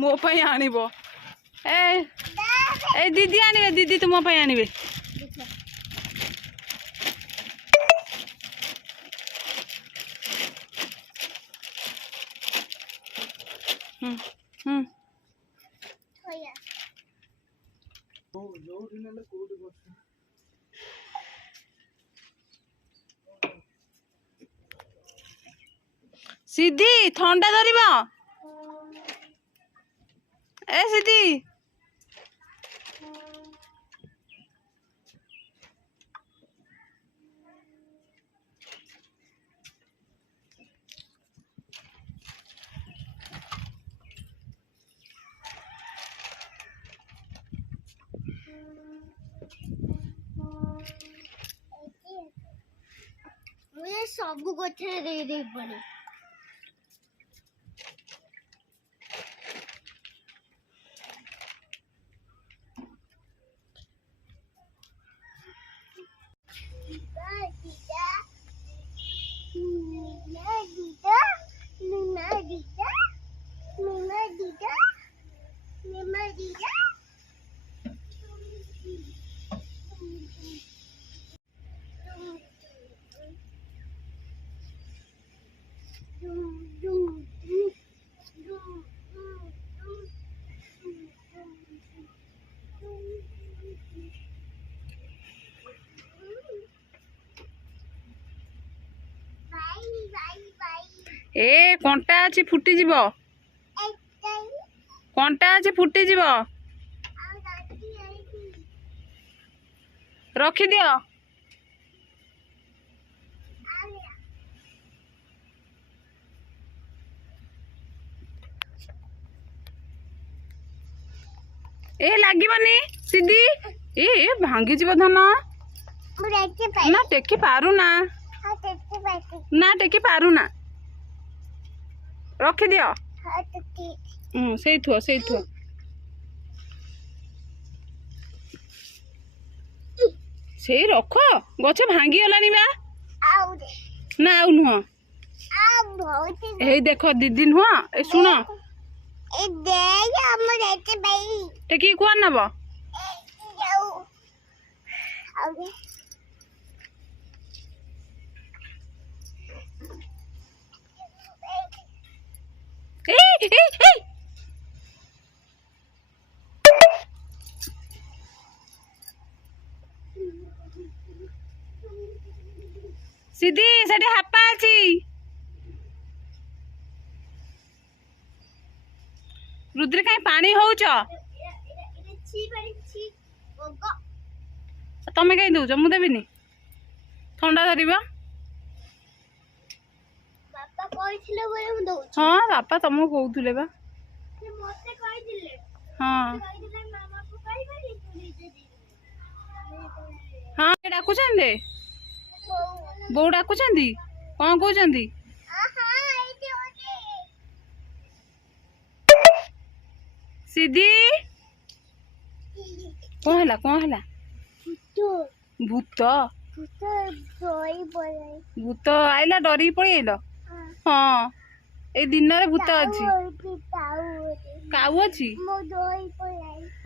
मो पाई आनिबो ए दीदी आनिबे दीदी तुम पाई आनिबे सीधी ठंडा धरब ए सीधी मुझे सब गठे दे पड़े ए कंटा अच्छी फुटी जीव कंटा अच्छी फुटी जीव रखी दियो ए लागबनी सीधी ए भांगी जीव धन ना टेकी पारू ना टेकी पारू ना रखी दियो से थुआ से रख गछ भांगी गलानी बा ना आउ नुह ए देख दीदी नुह ए सुन टेकी कुआ नब सीधी सेठी हापा अछि रुद्र कहीं पानी होउच तमे कहीं दउच मु देबिनी ठंडा धरिबा हाँ बापा तुमको कहूले बा हाँ हाँ डाकुच बो डाकुच कौन कहते सीधी कौन है भूत भूत आइला डरी पड़े हाँ ए दिन रे भूत अच्छी काऊ अच्छी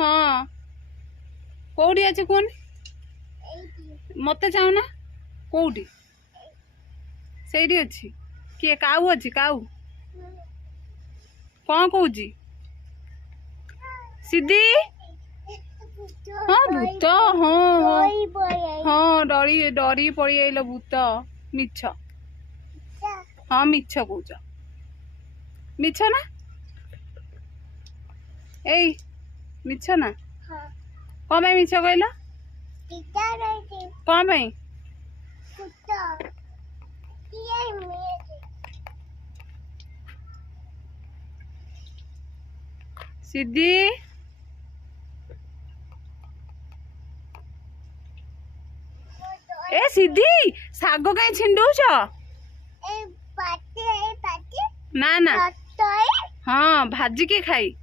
हाँ कौटी अच्छी कौन मत चाहूना कौटी से अच्छी किए काऊ अच्छी काऊ कौन कौच सीधी हाँ भूत हाँ हाँ डरी डरी पड़ी आइल भूत मिछ हाँ मिछ कौच मिछ ना ए मिछ ना कौन मिछ कहल कौन सीधी ए सीधी साग कहीं छिंडौच ना ना हाँ भाजी के खाई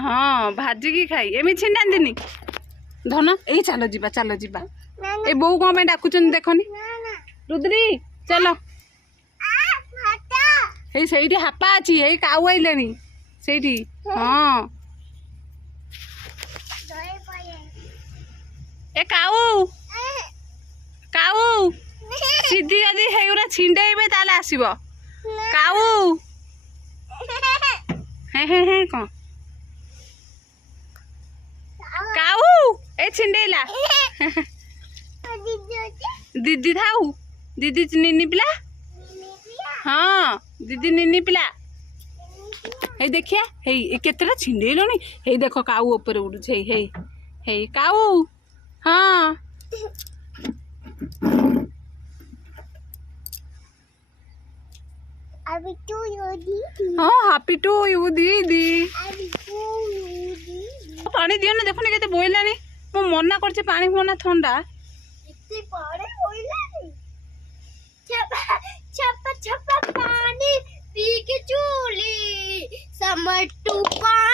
हाँ भाजी की खाई एम छिंडानी धन यही चलो जीवा ए बो कौन डाकुच देखनी रुद्री चलो ହେଇ ସେଇଠି ହାପା ଅଛି, ହେଇ କାଉ ଆଇଲାଣି ସେଇଠି। ହଁ ଏ କାଉ କାଉ ସିଧି ଯଦି ହେଇଗୁରା ଛିଣ୍ଡେଇବେ ତାହେଲେ ଆସିବ। କାଉ ହେଁ କଣ କାଉ ଏ ଛିଣ୍ଡେଇଲା। ଦିଦି ଥାଉ, ଦିଦି ନିନି ପିଲା। ହଁ ଦିଦି ନିନି ପିଲା। ହେଇ ଦେଖିଆ ହେଇ କେତେଟା ଛିଣ୍ଡେଇଲଣି। ହେଇ ଦେଖ କାଉ ଉପରେ ଉଡୁଛି। ହେଇ ହେଇ ହେଇ କାଉ। ହଁ ହଁ ହାପି ଟୁ ୟୁ ଦିଦି। ପାଣି ଦିଅ ନା, ଦେଖୁନି କେତେ ବୋଇଲାଣି। ମୁଁ ମନା କରୁଛି ପାଣି ହୁଅନା ଥଣ୍ଡା। छपा छपा पानी पी के चूली समर तू पानी।